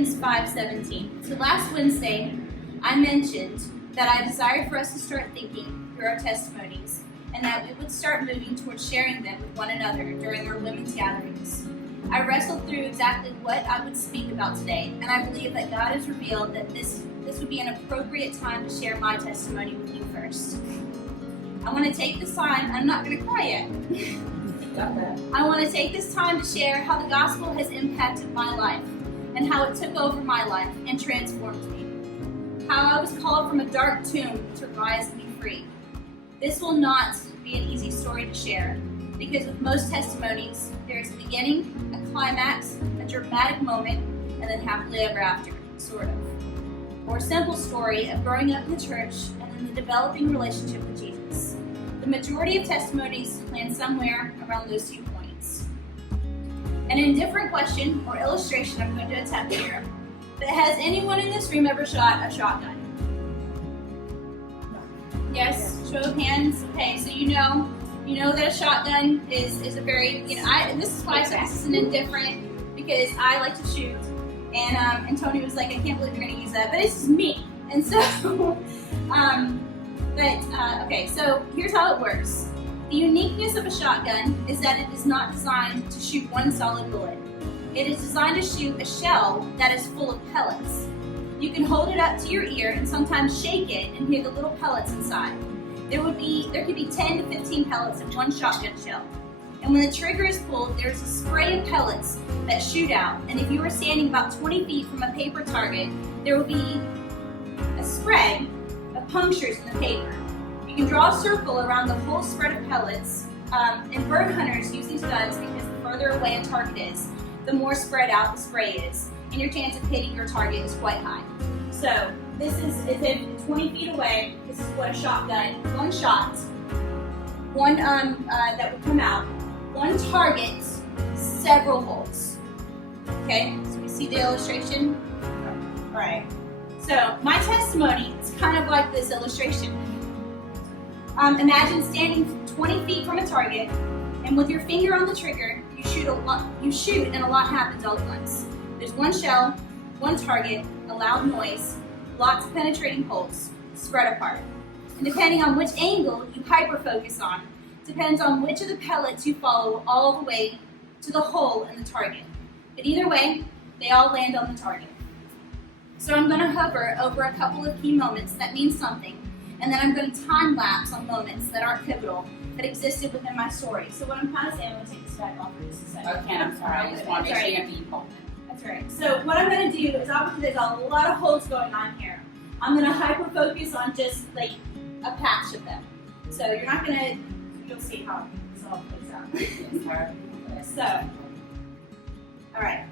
Galatians 5:17. So last Wednesday, I mentioned that I desired for us to start thinking through our testimonies and that we would start moving towards sharing them with one another during our women's gatherings. I wrestled through exactly what I would speak about today, and I believe that God has revealed that this would be an appropriate time to share my testimony with you first. I want to take this time, I'm not going to cry yet. I want to take this time to share how the gospel has impacted my life and how it took over my life and transformed me. How I was called from a dark tomb to rise and be free. This will not be an easy story to share because with most testimonies, there's a beginning, a climax, a dramatic moment, and then happily ever after, sort of. Or a simple story of growing up in the church and then the developing relationship with Jesus. The majority of testimonies land somewhere around those 2 points. And in a different question or illustration I'm going to attempt here, but has anyone in this room ever shot a shotgun? Yes, show of hands. Okay, so you know that a shotgun is a very, and this is why I said this isn't indifferent, because I like to shoot. And Tony was like, I can't believe you're going to use that, but it's just me. And so, okay, so here's how it works. The uniqueness of a shotgun is that it is not designed to shoot one solid bullet. It is designed to shoot a shell that is full of pellets. You can hold it up to your ear and sometimes shake it and hear the little pellets inside. There could be 10 to 15 pellets in one shotgun shell. And when the trigger is pulled, there's a spray of pellets that shoot out. And if you are standing about 20 feet from a paper target, there will be a spread of punctures in the paper. You can draw a circle around the whole spread of pellets, and bird hunters use these guns because the further away a target is, the more spread out the spray is, and your chance of hitting your target is quite high. So this is if 20 feet away, this is what a shotgun, one shot, one that would come out, one target, several holes. Okay, so we see the illustration? All right. So my testimony is kind of like this illustration. Imagine standing 20 feet from a target, and with your finger on the trigger, you shoot, and a lot happens all at once. There's one shell, one target, a loud noise, lots of penetrating holes, spread apart. And depending on which angle you hyper-focus on, depends on which of the pellets you follow all the way to the hole in the target. But either way, they all land on the target. So I'm going to hover over a couple of key moments that mean something, and then I'm going to time-lapse on moments that aren't pivotal, that existed within my story. So what I'm kind of saying, I'm going to take this back off for just a second. Okay, I'm sorry. I just want to make sure you hold it. That's right. So what I'm going to do is, obviously there's a lot of holes going on here. I'm going to hyper-focus on just like a patch of them. So you're not going to, you'll see how this all plays out. So, all right.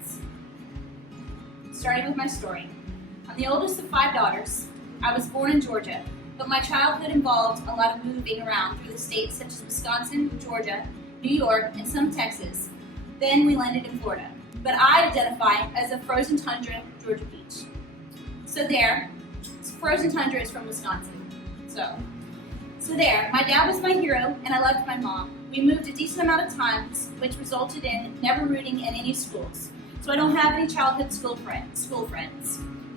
Starting with my story. I'm the oldest of 5 daughters. I was born in Georgia, but my childhood involved a lot of moving around through the states such as Wisconsin, Georgia, New York, and some Texas. Then we landed in Florida. But I identify as a frozen tundra, Georgia beach. So there, frozen tundra is from Wisconsin. So there, my dad was my hero, and I loved my mom. We moved a decent amount of times, which resulted in never rooting in any schools. So I don't have any childhood school friends.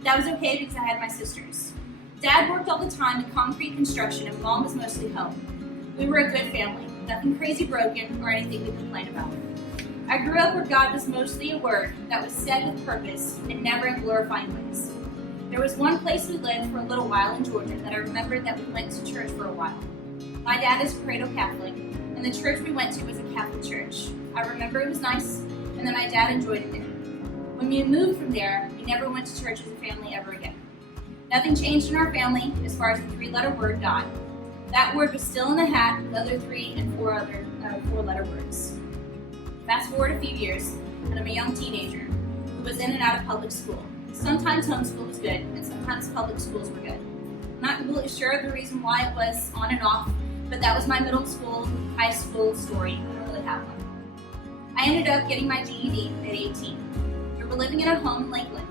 That was okay because I had my sisters. Dad worked all the time in concrete construction, and Mom was mostly home. We were a good family, nothing crazy broken or anything to complain about. I grew up where God was mostly a word that was said with purpose and never in glorifying ways. There was one place we lived for a little while in Georgia that I remembered that we went to church for a while. My dad is cradle Catholic, and the church we went to was a Catholic church. I remember it was nice, and then my dad enjoyed it there. When we moved from there, we never went to church as a family ever again. Nothing changed in our family as far as the 3-letter word God. That word was still in the hat with other 3 and 4 other 4-letter words. Fast forward a few years, and I'm a young teenager who was in and out of public school. Sometimes homeschool was good, and sometimes public schools were good. I'm not completely sure of the reason why it was on and off, but that was my middle school, high school story. I don't really have one. I ended up getting my GED at 18. We were living in a home in Lakeland,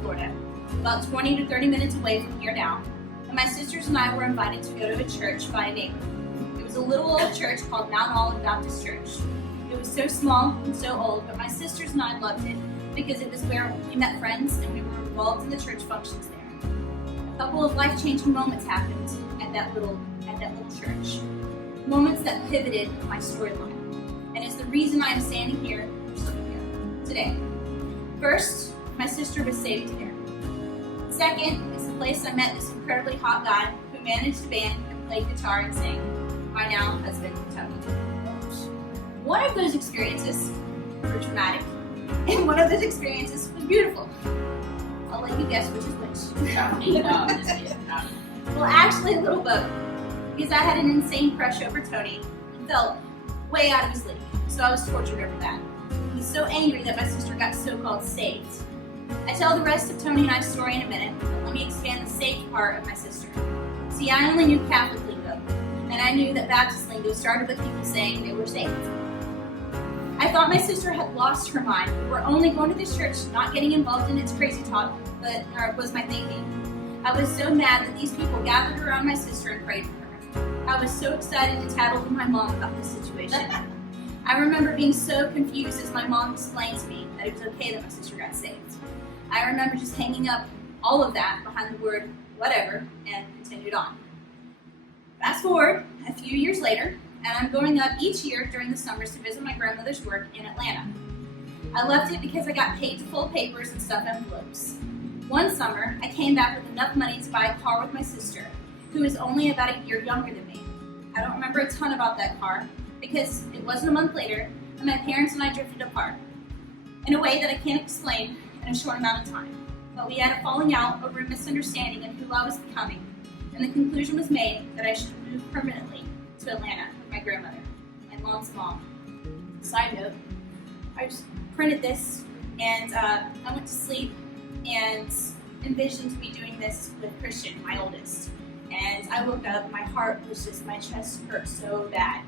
Florida, about 20 to 30 minutes away from here now, and my sisters and I were invited to go to a church by a neighbor. It was a little old church called Mount Olive Baptist Church. It was so small and so old, but my sisters and I loved it because it was where we met friends and we were involved in the church functions there. A couple of life-changing moments happened at that little church. Moments that pivoted my storyline, and is the reason I am standing here today. First, my sister was saved there. Second, it's the place I met this incredibly hot guy who managed a band and played guitar and sang. My now husband, Tony. One of those experiences were traumatic, and one of those experiences was beautiful. I'll let you guess which is which. Well, actually a little both, because I had an insane crush over Tony and felt way out of his league, so I was tortured over that. He was so angry that my sister got so-called saved. I tell the rest of Tony and I's story in a minute, but let me expand the saved part of my sister. See, I only knew Catholic lingo, and I knew that Baptist lingo started with people saying they were saved. I thought my sister had lost her mind. We were only going to this church, not getting involved in its crazy talk, was my thinking. I was so mad that these people gathered around my sister and prayed for her. I was so excited to tattle with my mom about this situation. I remember being so confused as my mom explained to me that it was okay that my sister got saved. I remember just hanging up all of that behind the word whatever and continued on. Fast forward a few years later, and I'm going up each year during the summers to visit my grandmother's work in Atlanta. I left it because I got paid to fold papers and stuff envelopes. One summer, I came back with enough money to buy a car with my sister, who is only about a year younger than me. I don't remember a ton about that car because it wasn't a month later, and my parents and I drifted apart in a way that I can't explain in a short amount of time. But we had a falling out over a misunderstanding of who I was becoming, and the conclusion was made that I should move permanently to Atlanta with my grandmother, my mom's mom. Side note, I just printed this, and I went to sleep and envisioned me doing this with Christian, my oldest. And I woke up, my heart was just, my chest hurt so bad.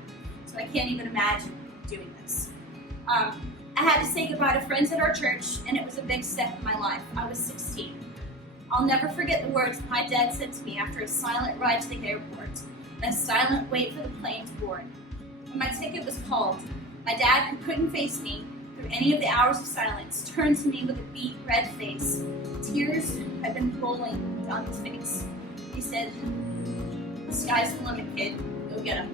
So I can't even imagine doing this. I had to say goodbye to friends at our church, and it was a big step in my life. I was 16. I'll never forget the words my dad said to me after a silent ride to the airport and a silent wait for the plane to board. When my ticket was called, my dad, who couldn't face me through any of the hours of silence, turned to me with a beet red face. Tears had been rolling down his face. He said, "The sky's the limit, kid. Go get him."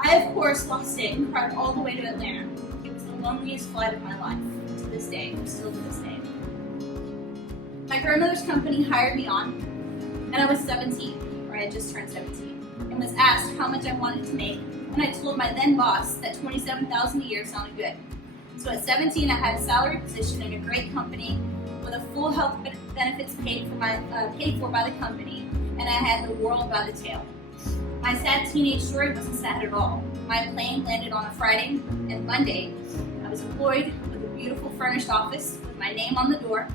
I, of course, lost it and cried all the way to Atlanta. It was the loneliest flight of my life. To this day, still to this day. My grandmother's company hired me on, and I was 17, or I had just turned 17, and was asked how much I wanted to make, and I told my then boss that $27,000 a year sounded good. So at 17, I had a salary position in a great company with a full health benefits paid for by the company, and I had the world by the tail. My sad teenage story wasn't sad at all. My plane landed on a Friday, and Monday, I was employed with a beautiful furnished office with my name on the door,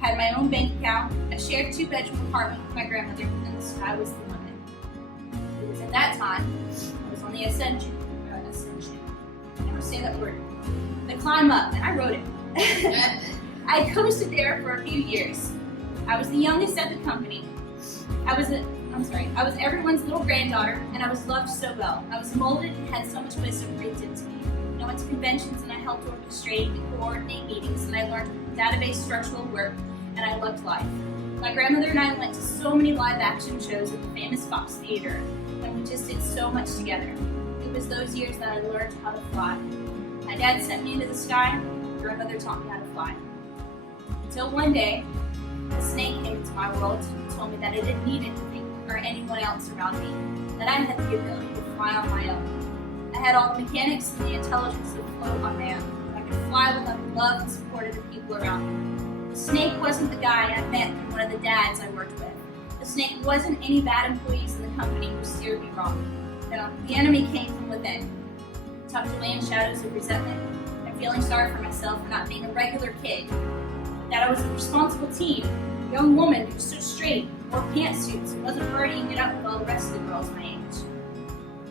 had my own bank account, a shared 2-bedroom apartment with my grandmother, and the sky was the limit. It was at that time I was on the ascension. Never say that word. The climb up, and I wrote it. I coasted there for a few years. I was the youngest at the company. I was everyone's little granddaughter, and I was loved so well. I was molded and had so much wisdom breathed into me. I went to conventions, and I helped orchestrate and coordinate meetings, and I learned database structural work, and I loved life. My grandmother and I went to so many live action shows at the famous Fox Theater, and we just did so much together. It was those years that I learned how to fly. My dad sent me into the sky, my grandmother taught me how to fly. Until one day, a snake came into my world and told me that I didn't need anything or anyone else around me, that I had the ability to fly on my own. I had all the mechanics and the intelligence to float on my own. I could fly with the love and support of the people around me. The snake wasn't the guy I met through one of the dads I worked with. The snake wasn't any bad employees in the company who steered me wrong. No, the enemy came from within. Tucked away in shadows of resentment and feeling sorry for myself for not being a regular kid. That I was a responsible teen, a young woman who stood straight, wore pantsuits, and wasn't hurrying it up with all the rest of the girls my age.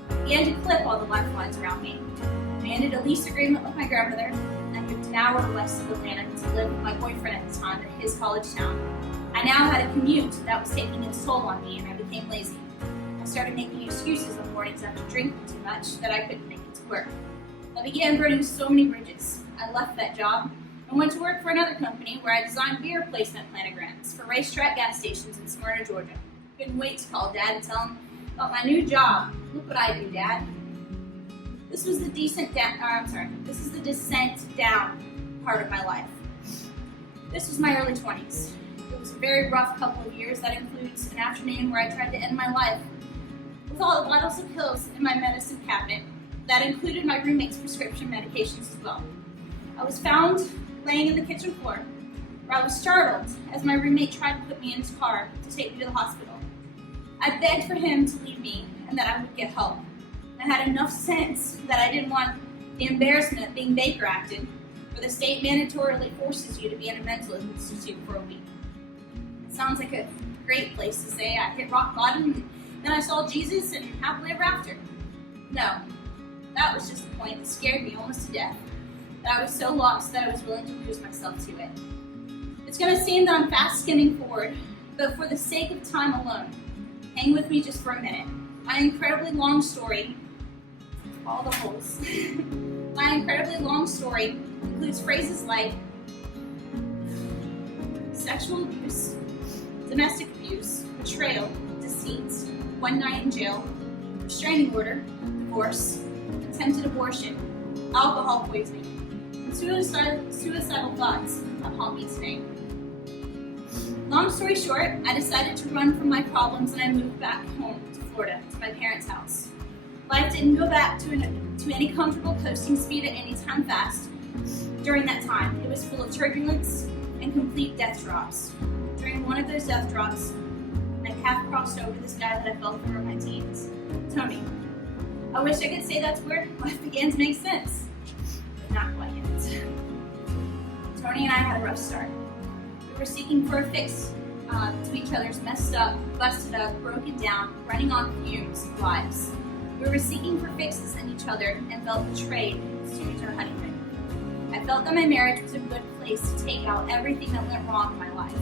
I began to clip all the lifelines around me. I ended a lease agreement with my grandmother, and I moved an hour west of Atlanta to live with my boyfriend at the time in his college town. I now had a commute that was taking its toll on me, and I became lazy. I started making excuses on mornings after drinking too much that I couldn't make it to work. I began burning so many bridges. I left that job, I went to work for another company where I designed beer placement planograms for racetrack gas stations in Smyrna, Georgia. Couldn't wait to call Dad and tell him about my new job. Look what I do, Dad. This is the descent down part of my life. This was my early 20s. It was a very rough couple of years. That includes an afternoon where I tried to end my life with all the bottles of pills in my medicine cabinet. That included my roommate's prescription medications as well. I was found laying in the kitchen floor, where I was startled as my roommate tried to put me in his car to take me to the hospital. I begged for him to leave me and that I would get help. I had enough sense that I didn't want the embarrassment of being Baker acted, where the state mandatorily forces you to be in a mental institute for a week. It sounds like a great place to say I hit rock bottom and then I saw Jesus and happily ever after. No, that was just a point that scared me almost to death, that I was so lost that I was willing to lose myself to it. It's going to seem that I'm fast skimming forward, but for the sake of time alone, hang with me just for a minute. My incredibly long story, all the holes, my incredibly long story includes phrases like sexual abuse, domestic abuse, betrayal, deceit, 1 night in jail, restraining order, divorce, attempted abortion, alcohol poisoning, and suicidal thoughts that haunt me today. Long story short, I decided to run from my problems and I moved back home to Florida, to my parents' house. Life didn't go back to any comfortable coasting speed at any time fast. During that time, it was full of turbulence and complete death drops. During one of those death drops, I half crossed over this guy that I fell for in my teens, Tony. I wish I could say that's where life began to make sense, but not quite yet. Tony and I had a rough start. We were seeking for a fix to each other's messed up, busted up, broken down, running on fumes lives. We were seeking for fixes in each other and felt betrayed as soon as our honeymoon. I felt that my marriage was a good place to take out everything that went wrong in my life.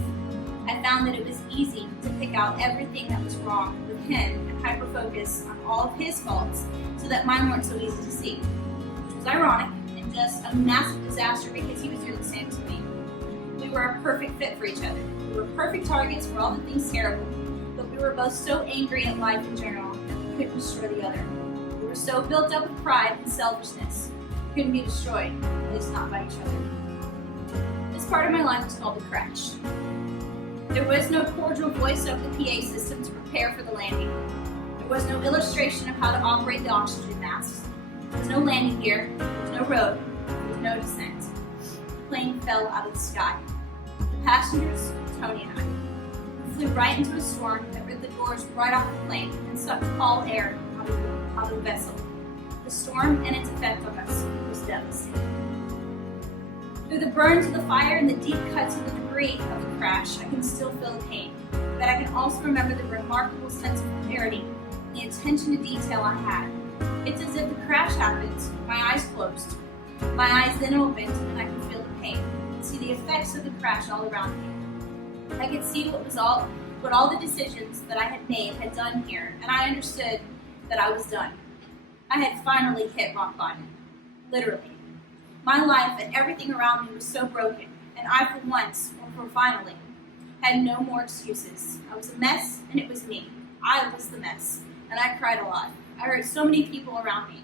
I found that it was easy to pick out everything that was wrong with him and hyper-focus on all of his faults so that mine weren't so easy to see, which was ironic and just a massive disaster because he was doing the same to me. We were a perfect fit for each other. We were perfect targets for all the things terrible, but we were both so angry at life in general that we couldn't destroy the other. We were so built up with pride and selfishness, we couldn't be destroyed, at least not by each other. This part of my life was called the crash. There was no cordial voice over the PA system to prepare for the landing. There was no illustration of how to operate the oxygen masks. There was no landing gear. There was no road. There was no descent. The plane fell out of the sky. The passengers, Tony and I, we flew right into a storm that ripped the doors right off the plane and sucked all air out of the vessel. The storm and its effect on us was devastating. Through the burns of the fire and the deep cuts of the debris of the crash, I can still feel the pain, but I can also remember the remarkable sense of clarity and the attention to detail I had. It's as if the crash happened, my eyes closed. My eyes then opened and I could feel the pain and see the effects of the crash all around me. I could see what all the decisions that I had made had done here, and I understood that I was done. I had finally hit rock bottom, literally. My life and everything around me was so broken, and I for once, or for finally, had no more excuses. I was a mess, and it was me. I was the mess, and I cried a lot. I hurt so many people around me.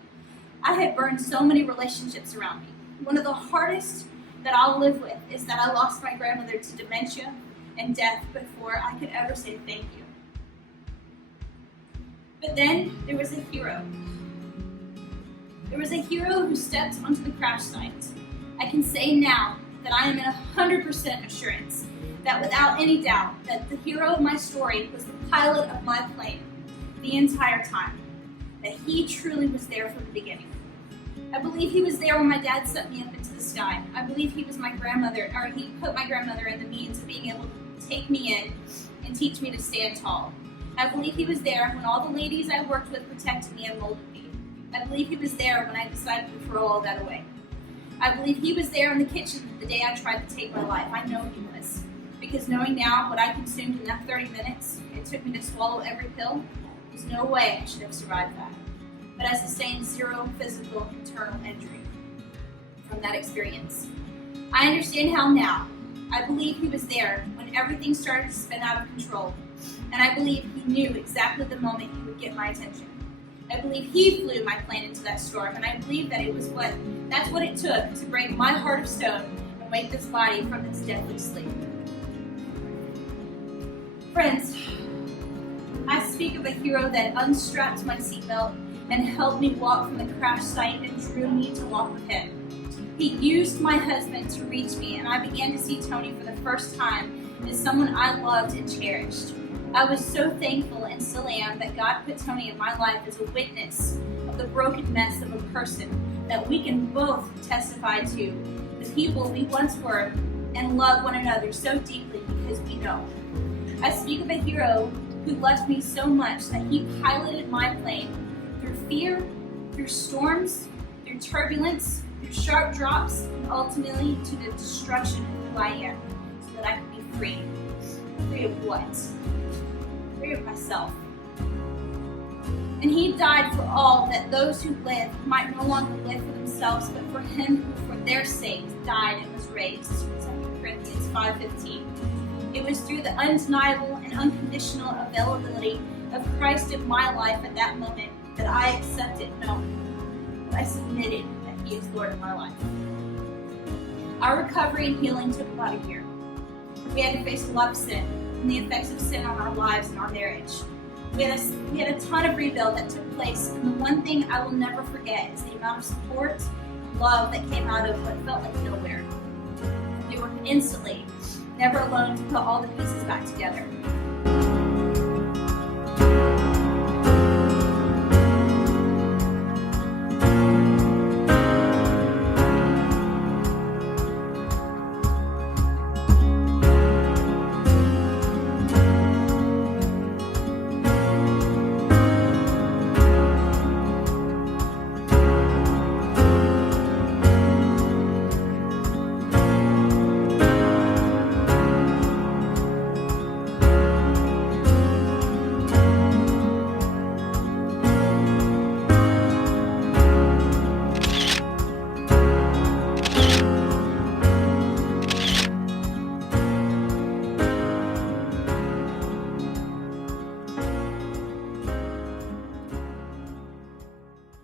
I had burned so many relationships around me. One of the hardest that I'll live with is that I lost my grandmother to dementia and death before I could ever say thank you. But then there was a hero. There was a hero who stepped onto the crash site. I can say now that I am in 100% assurance that without any doubt that the hero of my story was the pilot of my plane the entire time, that he truly was there from the beginning. I believe he was there when my dad sent me up into the sky. I believe he was my grandmother, or he put my grandmother in the means of being able to take me in and teach me to stand tall. I believe he was there when all the ladies I worked with protected me and molded me. I believe he was there when I decided to throw all that away. I believe he was there in the kitchen the day I tried to take my life. I know he was. Because knowing now what I consumed in that 30 minutes, it took me to swallow every pill, there's no way I should have survived that. But I sustained zero physical internal injury from that experience. I understand how now. I believe he was there when everything started to spin out of control. And I believe he knew exactly the moment he would get my attention. I believe he flew my plane into that storm, and I believe that that's what it took to break my heart of stone and wake this body from its deathly sleep. Friends, I speak of a hero that unstrapped my seatbelt and helped me walk from the crash site and drew me to walk with him. He used my husband to reach me, and I began to see Tony for the first time as someone I loved and cherished. I was so thankful and still am that God put Tony in my life as a witness of the broken mess of a person that we can both testify to, the people we once were, and love one another so deeply because we know. I speak of a hero who loved me so much that he piloted my plane through fear, through storms, through turbulence, through sharp drops, and ultimately to the destruction of who I am, so that I could be free. Free of what? Free of myself. And he died for all, that those who live might no longer live for themselves, but for him who for their sake died and was raised. 2 Corinthians 5:15. It was through the undeniable and unconditional availability of Christ in my life at that moment that I accepted, no, I submitted that he is Lord of my life. Our recovery and healing took about a year. We had to face a lot of sin and the effects of sin on our lives and our marriage. We had a ton of rebuild that took place, and the one thing I will never forget is the amount of support and love that came out of what felt like nowhere. We worked instantly, never alone, to put all the pieces back together.